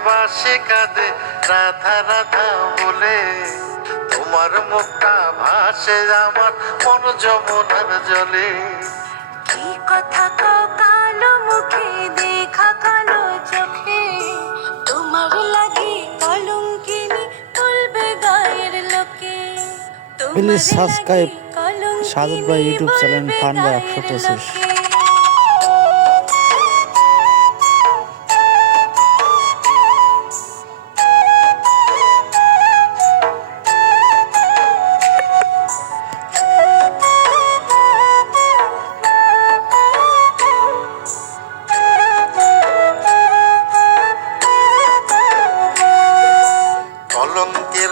শোনো রাধে বাসে কাঁদে রাধা রাধা বলে তোমার মুখটা ভাসে আমার মন যমুনার জলে। কি কথা কও কালো মুখে দেখা কালো চোখে। তোমার লাগি কলঙ্কিনী বলবে গায়ের লোকে। Please subscribe লাগি ভাই ইউটিউব চ্যানেল ফান ভাই গায়ের 125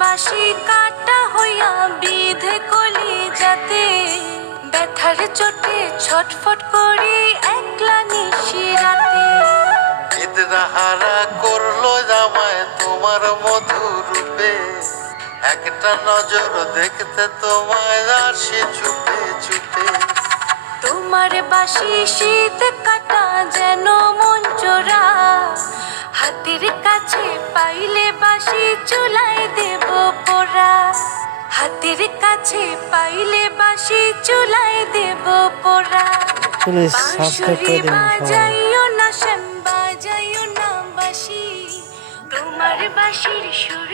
বাসি কাটা হইয়া বিধে কলি যাতে ব্যথার চোটে ছটফট করি একলা নিশি রাতে হারা করল জামায় তোমার মধুর রূপে। একটা নজর দেখতে তোমায় আসি চুপে চুপে। তোমার বাসি শীত কাটা যেন মন চোরা হাতের কাছে পাইলে বাসি চুলায় হাতের কাছে পাইলে বাসি চুলাই দেব পোড়া। বাঁশুরি বাজাইও না শ্যাম বাজাইও না বাসি তোমার বাসির সুর